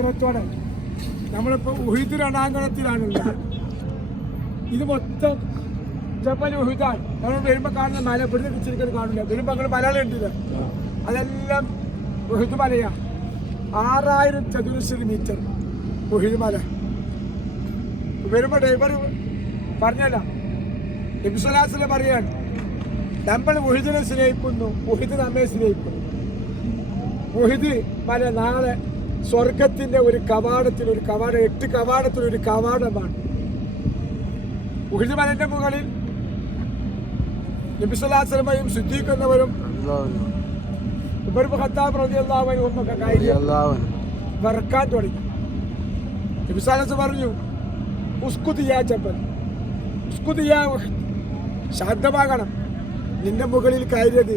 ആഗ്രഹത്തോടെ നമ്മളിപ്പോൾ ഉഹുദ് രണാങ്കണത്തിലാണുള്ളത്. ഇത് മൊത്തം ജബൽ ഉഹുദാണ്. നമ്മൾ വരുമ്പോൾ കാണുന്ന മല ഇവിടുന്ന് വെച്ചിരിക്കുന്നത് കാണില്ല. വരുമ്പോൾ ഞങ്ങൾ മലയാളം ഉണ്ടല്ലോ, അതെല്ലാം ഉഹുദ് മലയാണ്. 6000 ചതുരശ്ര മീറ്റർ ഉഹുദ് മല. വരുമ്പോൾ ഡ്രൈവർ പറഞ്ഞല്ല, നബി സ്വല്ലല്ലാഹു അലൈഹി വസല്ലം പറയാണ്, നമ്മൾ ഉഹുദിനെ സ്നേഹിക്കുന്നു, ഉഹുദ് നമ്മെ സ്നേഹിക്കുന്നു. ഉഹുദ് മല നാളെ സ്വർഗത്തിന്റെ ഒരു കവാടത്തിൽ 8 കവാടത്തിൽ ഒരു കവാടമാണ്. ഉഹുദ് മലന്റെ മുകളിൽ നബി സല്ലല്ലാഹു അലൈഹി വസല്ലമയും സിദ്ദീഖ് എന്നവരും ഉമർ ഇബ്നു ഖത്താബ് റളിയല്ലാഹു അൻഹു ഒക്കെ കയറി വറക്കാൻ തുടങ്ങി. നബി സല്ലല്ലാഹു അലൈഹി വസല്ലം പറഞ്ഞു, ഉസ്കുത് യാ ജബൽ, ഉസ്കുത് യാ ഉഹുദ്, ശാന്തമാകണം. നിന്റെ മുകളിൽ കയറിയത്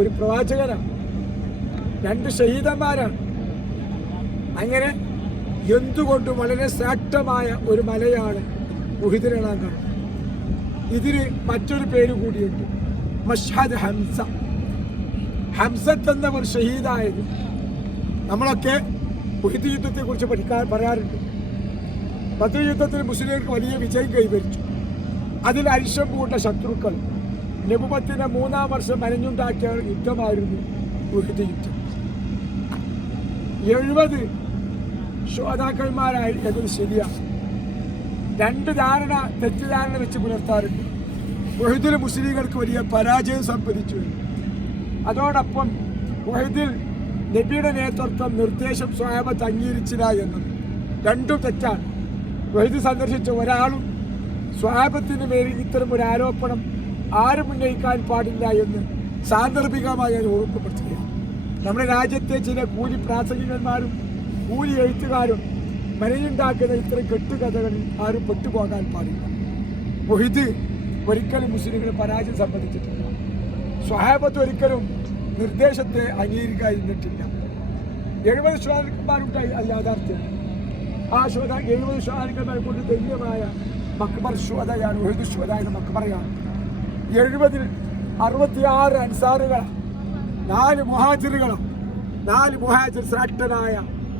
ഒരു പ്രവാചകനാണ്, 2 ഷഹീദന്മാരാണ്. അങ്ങനെ എന്തുകൊണ്ടും വളരെ ശ്രേഷ്ഠമായ ഒരു മലയാണ് ഉഹുദ് രണാങ്കണം. ഇതിന് മറ്റൊരു പേര് കൂടിയുണ്ട്, മഷ്ഹദ് ഹംസ. ഹംസത്ത് എന്നവർ ഷഹീദായത്. നമ്മളൊക്കെ ഉഹുദ് യുദ്ധത്തെ കുറിച്ച് പറയാറുണ്ട്. ബദർ യുദ്ധത്തിൽ മുസ്ലിംകൾക്ക് വലിയ വിജയം കൈവരിച്ചു. അതിൽ അരിശം പൂണ്ട ശത്രുക്കൾ നബുവത്തിന്റെ 3-ാം വർഷം മനഞ്ഞുണ്ടാക്കിയ യുദ്ധമായിരുന്നു ഉഹുദ് യുദ്ധം. 70 ശ്രോതാക്കന്മാരായി എന്നത് ശരിയാണ്. 2 തെറ്റിദ്ധാരണ വെച്ച് പുലർത്താറുണ്ട്. ഉഹുദിൽ മുസ്ലിങ്ങൾക്ക് വലിയ പരാജയം സംഭവിച്ചു. അതോടൊപ്പം ഉഹുദിൽ നബിയുടെ നേതൃത്വം നിർദ്ദേശം സ്വഹാബത്ത് അംഗീകരിച്ചില്ല എന്നത് രണ്ടും തെറ്റാണ്. ഉഹുദ് സന്ദർശിച്ച ഒരാളും സ്വഹാബത്തിന് മേലിൽ ഇത്തരം ഒരു ആരോപണം ആരും ഉന്നയിക്കാൻ പാടില്ല എന്ന് സാന്ദർഭികമായി അത് ഓർമ്മപ്പെടുത്തുകയാണ്. നമ്മുടെ രാജ്യത്തെ ചില കൂലി പ്രാസംഗികന്മാരും കൂലി എഴുത്തുകാരും മനയുണ്ടാക്കുന്ന ഇത്തരം കെട്ടുകഥകളിൽ ആരും പെട്ടുപോകാൻ പാടില്ല. ഉഹുദ് ഒരിക്കലും മുസ്ലിങ്ങളെ പരാജയം സംബന്ധിച്ചിട്ടില്ല. സ്വഹാബത്ത് ഒരിക്കലും നിർദ്ദേശത്തെ അംഗീകരിക്കാതിരുന്നിട്ടില്ല. 70 ശ്രോതാക്കന്മാരുണ്ടായി, അത് യാഥാർത്ഥ്യം. ആ 70 ശ്രോതാക്കന്മാരെ കൊണ്ട് ധന്യമായ മക്ബർ ശ്രോതയാണ് ഉഹുദ് ശ്രോതായുടെ മക്ബറയാണ്. 70-ൽ 66 അൻസാറുകളാണ്, 4 മുഹാജിറുകളാണ്. 4 മുഹാജിർ ശ്രേഷ്ഠനായ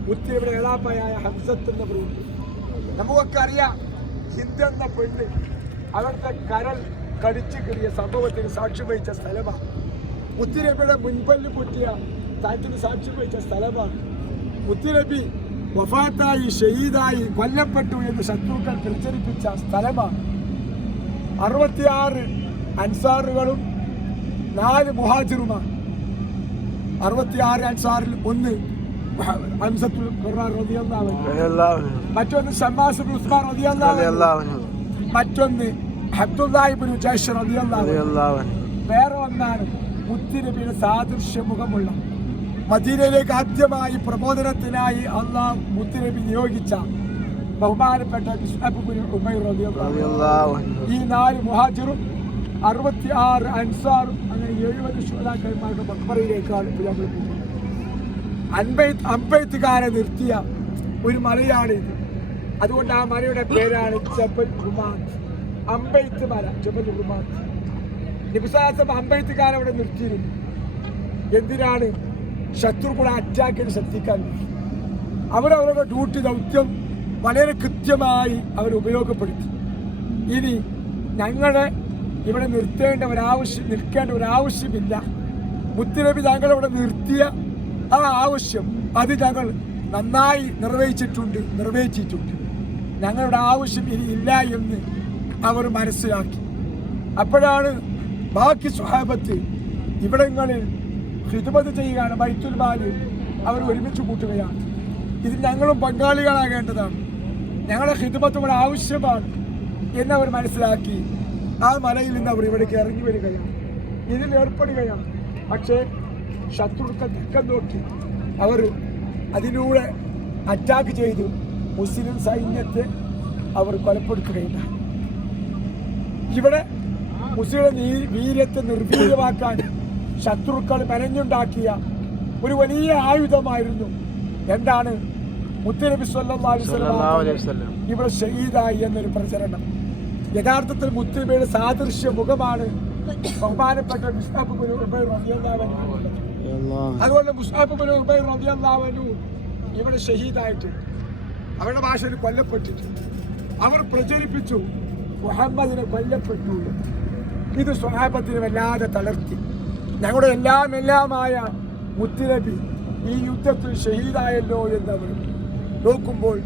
മുസ്ലിമിന്റെ എളാപ്പയായ ഹംസത്ത് എന്ന പ്രഭുണ്ട്. നമുക്കൊക്കെ അറിയാം, ഹിന്ദ് എന്ന പെണ്ണ് അവരുടെ കരൾ കടിച്ചു കിട്ടിയ സംഭവത്തിന് സാക്ഷ്യം വഹിച്ച സ്ഥലമാണ്. മുത്തുനബിയുടെ മുൻപല്ല് പൊട്ടിയ താറ്റിന് സാക്ഷ്യം വഹിച്ച സ്ഥലമാണ്. മുത്തുനബി വഫാത്തായി ഷഹീദായി കൊല്ലപ്പെട്ടു എന്ന് ശത്രുക്കൾ പ്രചരിപ്പിച്ച സ്ഥലമാണ്. 66 അൻസാറുകളും 4 മുഹാജിറുമാണ്. 66 അൻസാറിൽ ഒന്ന് ഹംസത്തുൽ ഖുർആൻ റളിയല്ലാഹു അൻഹു, മറ്റൊന്ന് ശമ്മാസ് ഇബ്നു ഉസ്മാൻ റളിയല്ലാഹു അൻഹു, മറ്റൊന്ന് അബ്ദുല്ലാഹി ഇബ്നു ജഹ്ഷ് റളിയല്ലാഹു അൻഹു. വേറെ ഒന്നാണ് മുത്തുനബിയുടെ സാദൃശ്യ മുഖമുള്ള മദീനയിലേക്ക് ആദ്യമായി പ്രബോധനത്തിനായി അള്ളാഹു മുത്തുനബി നിയോഗിച്ച ബഹുമാനപ്പെട്ട മുസ്അബ് ഇബ്നു ഉമൈർ റളിയല്ലാഹു അൻഹു. ഈ 4 മുഹാജിറും 66 അൻസാറും അങ്ങനെ 70 ശ്രോതാക്കന്മാരുടെ മക്ബറയിലേക്കാണ് ഇപ്പോൾ നമ്മൾ പോകുന്നത്. അമ്പെയ്ത്തുകാരെ നിർത്തിയ ഒരു മലയാണിത്. അതുകൊണ്ട് ആ മലയുടെ പേരാണ് ജബൽ റുമാത്ത്, അമ്പെയ്ത്ത് മല, ജബൽ റുമാത്ത്. നബി സല്ലല്ലാഹു അലൈഹി വസല്ലം അമ്പെയ്ത്തുകാരെ അവിടെ നിർത്തിയിരുന്നു. എന്തിനാണ്? ശത്രുക്കളെ അറ്റാക്കിന് ശ്രദ്ധിക്കാൻ. അവരവരുടെ ഡ്യൂട്ടി ദൗത്യം വളരെ കൃത്യമായി അവർ ഉപയോഗപ്പെടുത്തി. ഇനി ഞങ്ങളെ ഇവിടെ നിൽക്കേണ്ട ഒരാവശ്യമില്ല. മുത്തുനബി ഞങ്ങളവിടെ നിർത്തിയ ആ ആവശ്യം അത് ഞങ്ങൾ നന്നായി നിർവഹിച്ചിട്ടുണ്ട്. ഞങ്ങളുടെ ആവശ്യം ഇനി ഇല്ല എന്ന് അവർ മനസ്സിലാക്കി. അപ്പോഴാണ് ബാക്കി സ്വഹാബത്ത് ഇവിടങ്ങളിൽ ഖിദ്മത്ത് ചെയ്യുകയാണ്. ബൈത്തുൽ മാൽ അവർ ഒരുമിച്ച് കൂട്ടുകയാണ്. ഇതിൽ ഞങ്ങളും പങ്കാളികളാകേണ്ടതാണ്, ഞങ്ങളുടെ ഖിദ്മത്ത് ഇവിടെ ആവശ്യമാണ് എന്നവർ മനസ്സിലാക്കി ആ മലയിൽ നിന്ന് അവർ ഇവിടേക്ക് ഇറങ്ങി വരികയാണ്, ഇതിൽ ഏർപ്പെടുകയാണ്. പക്ഷേ ശത്രുക്കൾ തെക്കം നോക്കി അവർ അതിലൂടെ അറ്റാക്ക് ചെയ്തു മുസ്ലിം സൈന്യത്തെ അവർ കൊലപ്പെടുത്തുകയില്ല. ഇവിടെ മുസ്ലിം വീര്യത്തെ നിർവീര്യമാക്കാൻ ശത്രുക്കൾ മെനഞ്ഞുണ്ടാക്കിയ ഒരു വലിയ ആയുധമായിരുന്നു എന്താണ്? മുത്തുനബി സ്വല്ലല്ലാഹു അലൈഹി വസല്ലം ഇവിടെ ഷഹീദായി എന്നൊരു പ്രചരണം. യഥാർത്ഥത്തിൽ മുത്തുനബിയുടെ സാദൃശ്യ മുഖമാണ് ബഹുമാനപ്പെട്ട മുസ്അബ് ഇബ്നു ഉമൈർ റളിയല്ലാഹു അൻഹു. അതുകൊണ്ട് മുസ്അബ് ഇബ്നു ഉമൈർ റളിയല്ലാഹു അൻഹു ഇവിടെ ഷഹീദായിട്ട് അവരുടെ ഭാഷയിൽ കൊല്ലപ്പെട്ടിട്ടുണ്ട്. അവർ പ്രചരിപ്പിച്ചു മുഹമ്മദിനെ കൊല്ലപ്പെട്ടു. ഇത് സ്വഹാബത്തിനെ വല്ലാതെ തളർത്തി. ഞങ്ങളുടെ എല്ലാമായ മുത്തുനബി ഈ യുദ്ധത്തിൽ ഷഹീദായല്ലോ എന്നവർ നോക്കുമ്പോൾ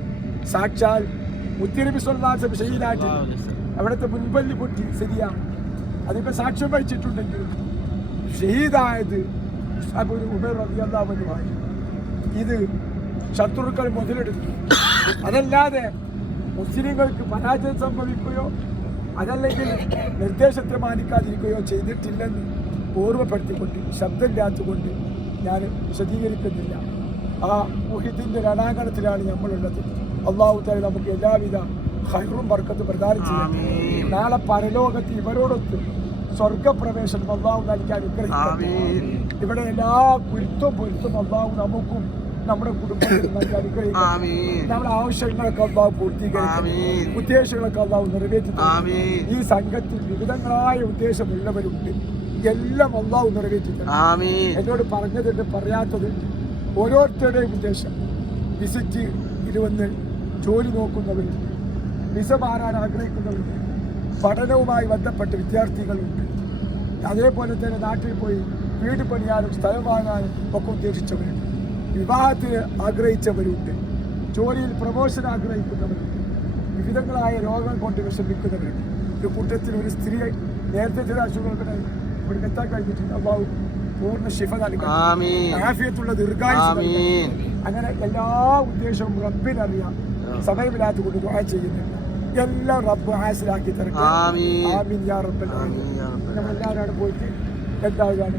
സാക്ഷാൽ മുത്തുനബി സ്വല്ലല്ലാഹു അലൈഹി വസല്ലം ഷഹീദായിട്ടില്ല. അവിടുത്തെ മുൻപല്ലി പൊട്ടി ശരിയാണ്, അതിപ്പോൾ സാക്ഷ്യം വഹിച്ചിട്ടുണ്ടെങ്കിലും ഷഹീദായത് ഉമർ റളിയല്ലാഹു അൻഹു ആണ്. ഇത് ശത്രുക്കൾ മുതലെടുത്തു. അതല്ലാതെ മുസ്ലിങ്ങൾക്ക് പരാജയം സംഭവിക്കുകയോ അതല്ലെങ്കിൽ നിർദ്ദേശത്തെ മാനിക്കാതിരിക്കുകയോ ചെയ്തിട്ടില്ലെന്ന് ഓർമ്മപ്പെടുത്തിക്കൊണ്ട് ശബ്ദമില്ലാത്തുകൊണ്ട് ഞാൻ വിശദീകരിക്കുന്നില്ല. ആ ഉഹിദിന്റെ രണാങ്കണത്തിലാണ് നമ്മളുള്ളത്. അല്ലാഹു തആല നമുക്ക് എല്ലാവിധ ഖൈറും ബർക്കത്തും പ്രദാനം ചെയ്യട്ടെ. നാളെ പരലോകത്ത് ഇവരോടൊത്ത് സ്വർഗപ്രവേശനം അല്ലാഹു നൽകി അനുഗ്രഹിക്കട്ടെ. ഇവിടെ എല്ലാ പൊരുത്തും അല്ലാഹു നമുക്കും നമ്മുടെ കുടുംബത്തിൽ നൽകി അനുഗ്രഹിക്കട്ടെ. നമ്മുടെ ആവശ്യങ്ങളൊക്കെ അല്ലാഹു പൂർത്തീകരിക്കട്ടെ. ഉദ്ദേശങ്ങളൊക്കെ അല്ലാഹു നിറവേറ്റി. ഈ സംഘത്തിൽ വിവിധങ്ങളായ ഉദ്ദേശമുള്ളവരുണ്ട്, എല്ലാം അല്ലാഹു നിറവേറ്റിക്കണം. എന്നോട് പറഞ്ഞതുണ്ട്, പറയാത്തതുണ്ട്. ഓരോരുത്തരുടെയും ഉദ്ദേശം വിസിറ്റ് ഇരുവന്ന് ജോലി നോക്കുന്നവരുണ്ട്, വിസ മാറാൻ ആഗ്രഹിക്കുന്നവരുണ്ട്, പഠനവുമായി ബന്ധപ്പെട്ട വിദ്യാർത്ഥികളുണ്ട്, അതേപോലെ തന്നെ നാട്ടിൽ പോയി വീട് പണിയാനും സ്ഥലം വാങ്ങാനും ഒക്കെ ഉദ്ദേശിച്ചവരുണ്ട്, വിവാഹത്തിന് ആഗ്രഹിച്ചവരുണ്ട്, ജോലിയിൽ പ്രമോഷൻ ആഗ്രഹിക്കുന്നവരുണ്ട്, വിവിധങ്ങളായ രോഗങ്ങൾ കൊണ്ട് വിഷമിക്കുന്നവരുണ്ട്. ഒരു കൂട്ടത്തിൽ ഒരു സ്ത്രീ നേരത്തെ ചില അസുഖങ്ങൾ ഇവിടെ എത്താൻ കഴിഞ്ഞിട്ടുണ്ട്. അല്ലാഹു പൂർണ്ണ ശിഫ നൽകട്ടെ, ആഫിയത്തുള്ള ദീർഘായുസ്സ്. അങ്ങനെ എല്ലാ ഉദ്ദേശവും റബ്ബിനറിയാം. സമയമില്ലാത്ത കൊണ്ട് ദുആ ചെയ്യുന്നുണ്ട്. എല്ലാം റബ്ബ് ഹാസിലാക്കി തരട്ടെ. ആമീൻ യാ റബ്ബൽ ആലമീൻ. നമ്മളെല്ലാവരും പോയിട്ട് എന്താകാണ്